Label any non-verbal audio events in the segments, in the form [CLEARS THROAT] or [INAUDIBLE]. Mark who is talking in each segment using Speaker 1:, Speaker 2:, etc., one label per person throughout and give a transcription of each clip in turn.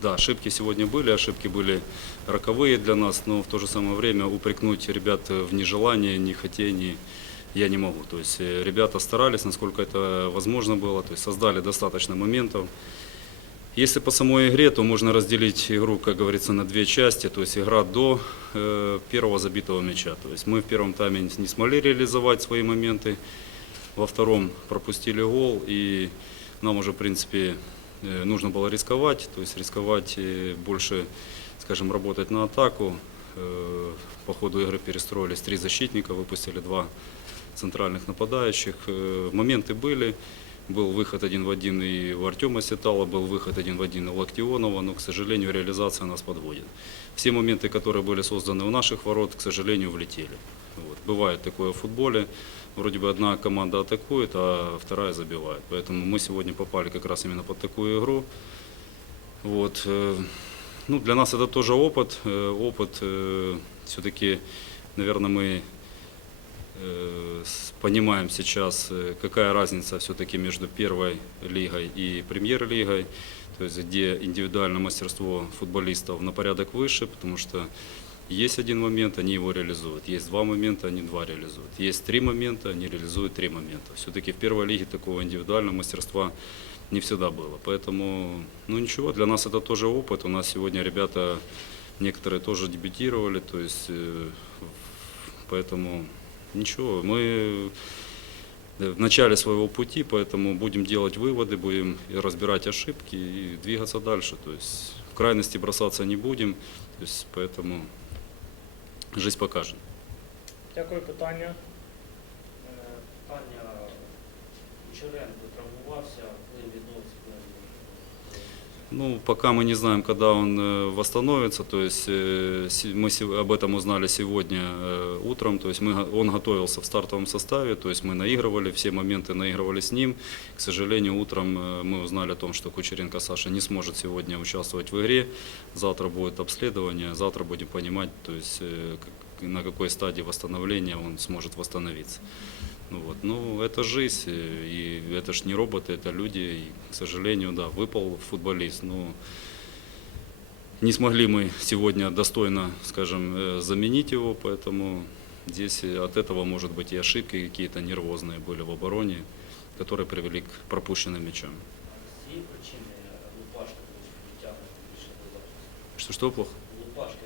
Speaker 1: Да, ошибки сегодня были, ошибки были роковые для нас, но в то же самое время упрекнуть ребят в нежелании, нехотении я не могу. То есть э, ребята старались, насколько это возможно было, то есть создали достаточно моментов. Если по самой игре, то можно разделить игру, как говорится, на две части. То есть игра до э, первого забитого мяча. То есть мы в первом тайме не смогли реализовать свои моменты. Во втором пропустили гол, и нам уже, в принципе, нужно было рисковать. То есть рисковать э, больше, скажем, работать на атаку. Э, По ходу игры перестроились три защитника, выпустили два центральных нападающих. Э, Моменты были. Был выход один в один и у Артема Сетала, был выход один в один и у Локтионова, но, к сожалению, реализация нас подводит. Все моменты, которые были созданы у наших ворот, к сожалению, влетели. Вот. Бывает такое в футболе. Вроде бы одна команда атакует, а вторая забивает. Поэтому мы сегодня попали как раз именно под такую игру. Вот. э, Ну, для нас это тоже опыт. Э, Опыт все-таки, наверное, мы э, понимаем сейчас, э, какая разница все-таки между первой лигой и премьер-лигой, то есть где индивидуальное мастерство футболистов на порядок выше, потому что есть один момент, они его реализуют. Есть два момента, они два реализуют. Есть три момента, они реализуют три момента. Все-таки в первой лиге такого индивидуального мастерства не всегда было. Поэтому, ну ничего, для нас это тоже опыт. У нас сегодня ребята, некоторые тоже дебютировали, то есть э, поэтому ничего, мы в начале своего пути, поэтому будем делать выводы, будем разбирать ошибки и двигаться дальше. То есть в крайности бросаться не будем, то есть поэтому жизнь покажет.
Speaker 2: Дякую, питання.
Speaker 3: Е, Питання Кучеренко травмувався, коли відновиться коли
Speaker 1: Ну, пока мы не знаем, когда он э, восстановится, то есть э, мы об этом узнали сегодня э, утром, то есть мы, он готовился в стартовом составе, то есть мы наигрывали, все моменты наигрывали с ним. К сожалению, утром мы узнали о том, что Кучеренко Саша не сможет сегодня участвовать в игре, завтра будет обследование, завтра будем понимать, то есть э, как- на какой стадии восстановления он сможет восстановиться. Ну, вот. ну, это жизнь, э, и это ж не роботы, это люди, и, к сожалению, да, выпал футболист, но не смогли мы сегодня достойно, скажем, э, заменить его, поэтому здесь и от этого, может быть, и ошибки какие-то нервозные были в обороне, которые привели к пропущенным мячам.
Speaker 3: З цієї причини Лупашка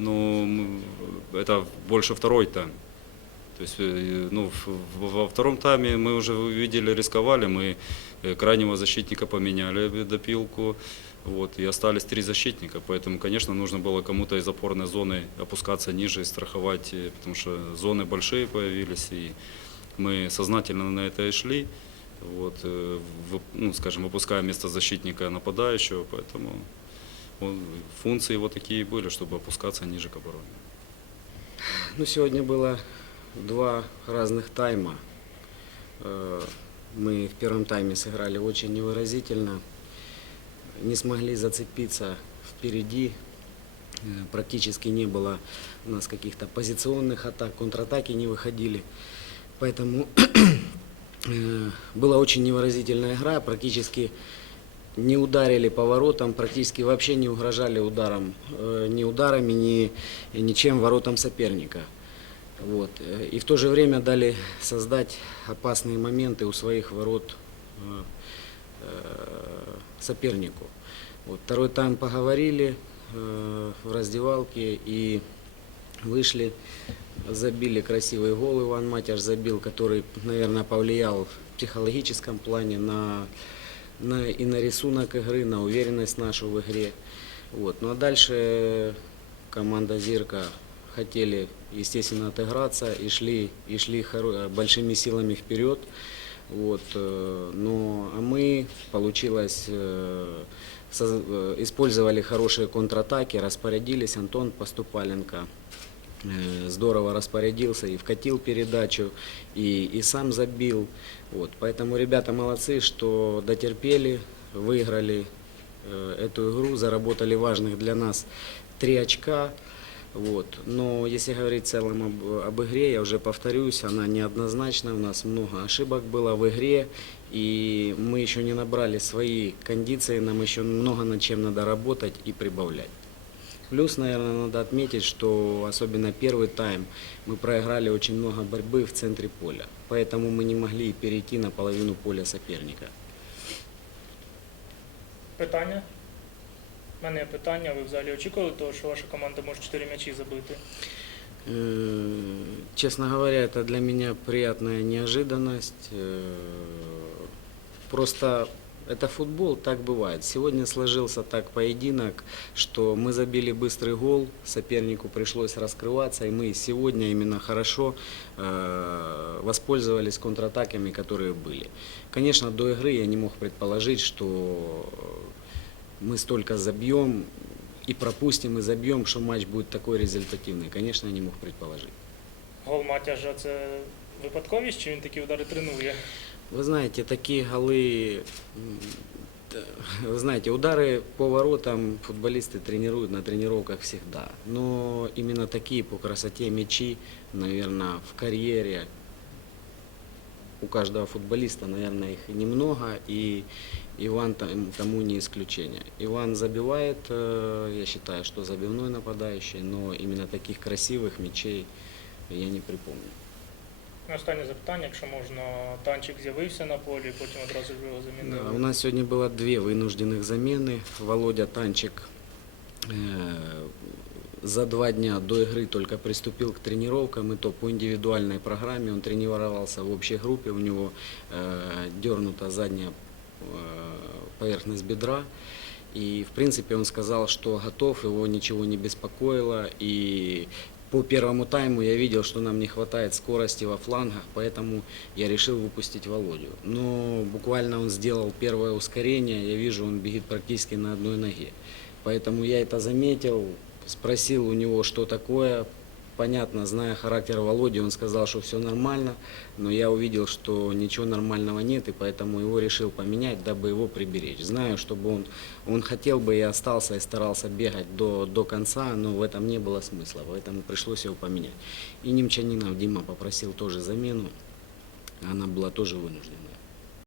Speaker 1: Ну, м, это больше второй тайм. То есть, э, ну, во втором тайме мы уже видели, рисковали, мы э, крайнего защитника поменяли допилку, вот, и остались три защитника, поэтому, конечно, нужно было кому-то из опорной зоны опускаться ниже и страховать, э, потому что зоны большие появились, и мы сознательно на это и шли, вот, ну, скажем, выпуская вместо защитника нападающего, поэтому функции его такие были, чтобы опускаться ниже к обороне.
Speaker 4: Ну, сегодня было два разных тайма. Э, Мы в первом тайме сыграли очень невыразительно, не смогли зацепиться впереди. Э, Практически не было у нас каких-то позиционных атак, контратаки не выходили. Поэтому [CLEARS THROAT] э, была очень невыразительная игра, практически не ударили по воротам, практически вообще не угрожали ударом, э, ни ударами, ни ничем воротам соперника. Вот. И в то же время дали создать опасные моменты у своих ворот э, э, сопернику. Вот. Второй тайм поговорили в раздевалке и вышли, забили красивый гол. Иван Матяш забил, который, наверное, повлиял в психологическом плане на, на, и на рисунок игры, на уверенность нашу в игре. Вот. Ну а дальше команда Зирка хотели, естественно, отыграться и шли, и шли хоро- большими силами вперед. Вот, э, но а мы, получилось, э, э, использовали хорошие контратаки, распорядились. Антон Поступаленко э, здорово распорядился и вкатил передачу, и, и сам забил. Вот, поэтому ребята молодцы, что дотерпели, выиграли э, эту игру, заработали важных для нас три очка. Вот. Но если говорить в целом об, об игре, я уже повторюсь, она неоднозначна, у нас много ошибок было в игре, И мы еще не набрали свои кондиции, нам еще много над чем надо работать и прибавлять. Плюс, наверное, надо отметить, что особенно первый тайм мы проиграли очень много борьбы в центре поля. Поэтому мы не могли перейти на половину поля соперника.
Speaker 2: Питання? У мене є питання. Ви взагалі очікували того, що ваша команда може 4 м'ячі забити?
Speaker 4: Э, Честно говоря, это для меня приятная неожиданность. Э, Просто это футбол, так бывает. Сегодня сложился так поединок, что мы забили быстрый гол, сопернику пришлось раскрываться, и мы сегодня именно хорошо э, воспользовались контратаками, которые были. Конечно, до игры я не мог предположить, что мы столько забьем и пропустим, и забьем, что матч будет такой результативный. Конечно, я не мог предположить.
Speaker 2: Гол Матяжа це випадковість, чи він такі удари тренує?
Speaker 4: Вы знаете, такие голы, вы знаете, удары по воротам футболисты тренируют на тренировках всегда. Но именно такие по красоте мячи, наверное, в карьере у каждого футболиста, наверное, их немного, и Иван тому не исключение. Иван забивает, э, я считаю, что забивной нападающий, но именно таких красивых мячей я не припомню.
Speaker 2: І Останнє запитання, якщо можна, танчик з'явився на полі, потім одразу ж його замінили.
Speaker 4: Да, у нас сегодня было две вынужденных замены. Володя Танчик э, за два дня до игры только приступил к тренировкам, и то по индивидуальной программе. Он тренировался в общей группе, у него э, дернута задняя э, поверхность бедра. И, в принципе, он сказал, что готов, его ничего не беспокоило. И по первому тайму я видел, что нам не хватает скорости во флангах, поэтому я решил выпустить Володю. Но буквально он сделал первое ускорение, я вижу, он бегит практически на одной ноге. Поэтому я это заметил, спросил у него, что такое. Понятно, зная характер Володи, он сказал, что все нормально, но я увидел, что ничего нормального нет, и поэтому его решил поменять, дабы его приберечь. Знаю, чтобы он, он хотел бы и остался, и старался бегать до, до конца, но в этом не было смысла, поэтому пришлось его поменять. И Немчанинов Дима попросил тоже замену, она была тоже вынужденная.